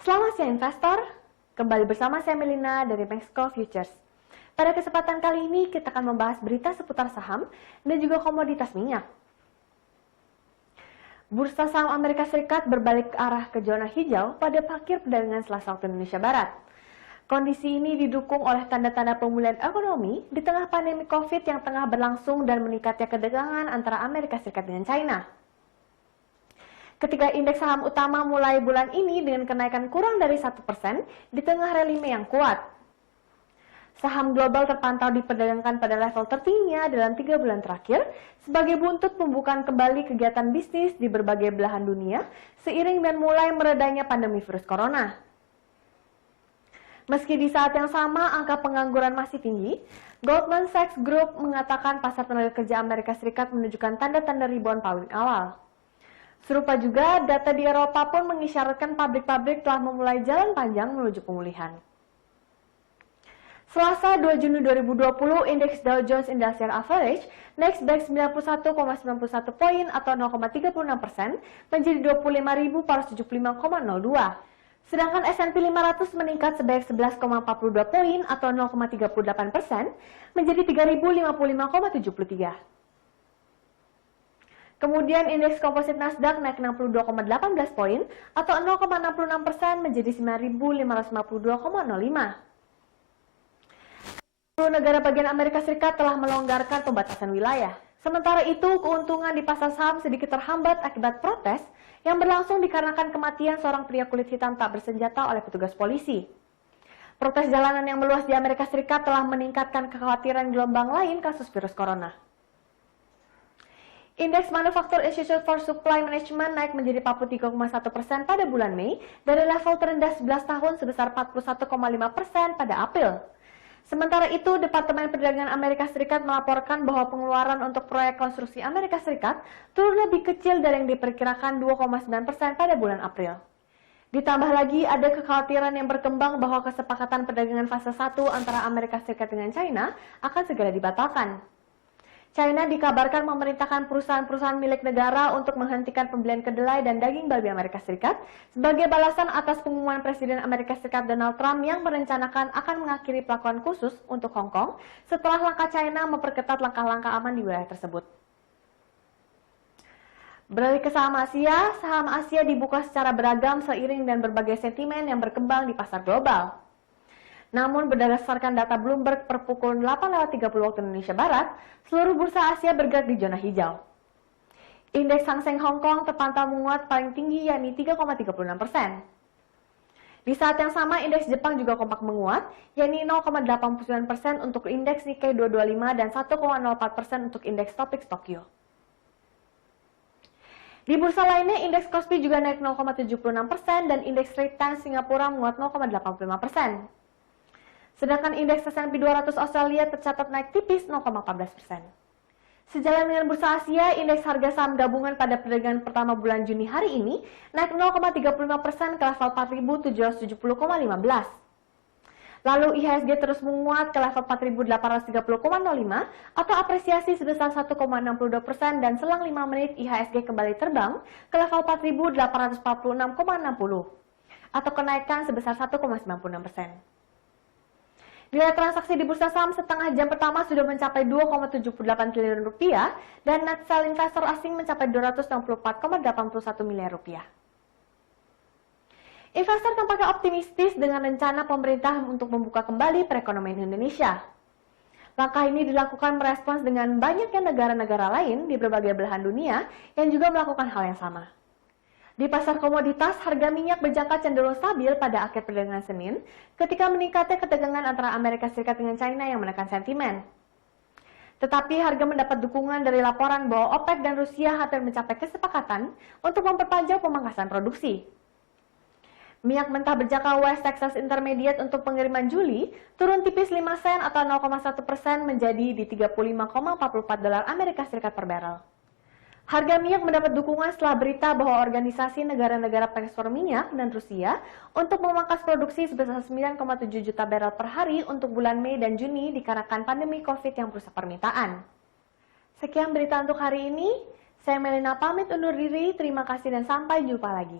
Selamat siang investor, kembali bersama saya Melina dari Mexico Futures. Pada kesempatan kali ini kita akan membahas berita seputar saham dan juga komoditas minyak. Bursa saham Amerika Serikat berbalik arah ke zona hijau pada akhir perdagangan Selasa waktu Indonesia Barat. Kondisi ini didukung oleh tanda-tanda pemulihan ekonomi di tengah pandemi COVID yang tengah berlangsung dan meningkatnya ketegangan antara Amerika Serikat dengan China. Ketika indeks saham utama mulai bulan ini dengan kenaikan kurang dari 1% di tengah rally yang kuat. Saham global terpantau diperdagangkan pada level tertingginya dalam 3 bulan terakhir sebagai buntut pembukaan kembali kegiatan bisnis di berbagai belahan dunia seiring dan mulai meredanya pandemi virus corona. Meski di saat yang sama angka pengangguran masih tinggi, Goldman Sachs Group mengatakan pasar tenaga kerja Amerika Serikat menunjukkan tanda-tanda rebound paling awal. Serupa juga, data di Eropa pun mengisyaratkan pabrik-pabrik telah memulai jalan panjang menuju pemulihan. Selasa 2 Juni 2020, indeks Dow Jones Industrial Average naik sebanyak 91,91 poin atau 0,36% menjadi 25.475,02. Sedangkan S&P 500 meningkat sebanyak 11,42 poin atau 0,38% menjadi 3.055,73. Kemudian indeks komposit Nasdaq naik 62,18 poin atau 0,66% menjadi 9.552,05. Seluruh negara bagian Amerika Serikat telah melonggarkan pembatasan wilayah. Sementara itu, keuntungan di pasar saham sedikit terhambat akibat protes yang berlangsung dikarenakan kematian seorang pria kulit hitam tak bersenjata oleh petugas polisi. Protes jalanan yang meluas di Amerika Serikat telah meningkatkan kekhawatiran gelombang lain kasus virus corona. Indeks Manufacturing Institute for Supply Management naik menjadi 43,1% pada bulan Mei dari level terendah 11 tahun sebesar 41,5% pada April. Sementara itu, Departemen Perdagangan Amerika Serikat melaporkan bahwa pengeluaran untuk proyek konstruksi Amerika Serikat turun lebih kecil dari yang diperkirakan 2,9% pada bulan April. Ditambah lagi ada kekhawatiran yang berkembang bahwa kesepakatan perdagangan fase 1 antara Amerika Serikat dengan China akan segera dibatalkan. China dikabarkan memerintahkan perusahaan-perusahaan milik negara untuk menghentikan pembelian kedelai dan daging babi Amerika Serikat sebagai balasan atas pengumuman Presiden Amerika Serikat Donald Trump yang merencanakan akan mengakhiri pelakuan khusus untuk Hong Kong setelah langkah China memperketat langkah-langkah aman di wilayah tersebut. Beralih ke saham Asia dibuka secara beragam seiring dan berbagai sentimen yang berkembang di pasar global. Namun berdasarkan data Bloomberg per pukul 8.30 waktu Indonesia Barat, seluruh bursa Asia bergerak di zona hijau. Indeks Hang Seng Hong Kong terpantau menguat paling tinggi yakni 3,36%. Di saat yang sama, indeks Jepang juga kompak menguat, yakni 0,89% untuk indeks Nikkei 225 dan 1,04% untuk indeks Topix Tokyo. Di bursa lainnya, indeks Kospi juga naik 0,76% dan indeks Straits Times Singapura menguat 0,85%. Sedangkan indeks S&P 200 Australia tercatat naik tipis 0,14%. Sejalan dengan bursa Asia, indeks harga saham gabungan pada perdagangan pertama bulan Juni hari ini naik 0,35% ke level 4.770,15. Lalu IHSG terus menguat ke level 4.830,05 atau apresiasi sebesar 1,62% dan selang 5 menit IHSG kembali terbang ke level 4.846,60 atau kenaikan sebesar 1,96%. Nilai transaksi di bursa saham setengah jam pertama sudah mencapai 2,78 triliun rupiah dan net sell investor asing mencapai 264,81 miliar rupiah. Investor tampaknya optimistis dengan rencana pemerintah untuk membuka kembali perekonomian Indonesia. Langkah ini dilakukan merespons dengan banyaknya negara-negara lain di berbagai belahan dunia yang juga melakukan hal yang sama. Di pasar komoditas, harga minyak berjangka cenderung stabil pada akhir perdagangan Senin ketika meningkatnya ketegangan antara Amerika Serikat dengan China yang menekan sentimen. Tetapi harga mendapat dukungan dari laporan bahwa OPEC dan Rusia hampir mencapai kesepakatan untuk memperpanjang pemangkasan produksi. Minyak mentah berjangka West Texas Intermediate untuk pengiriman Juli turun tipis 5 sen atau 0,1% menjadi di 35,44 dolar Amerika Serikat per barrel. Harga minyak mendapat dukungan setelah berita bahwa organisasi negara-negara pengekspor minyak dan Rusia untuk memangkas produksi sebesar 9,7 juta barel per hari untuk bulan Mei dan Juni dikarenakan pandemi COVID yang merusak permintaan. Sekian berita untuk hari ini. Saya Melina pamit undur diri. Terima kasih dan sampai jumpa lagi.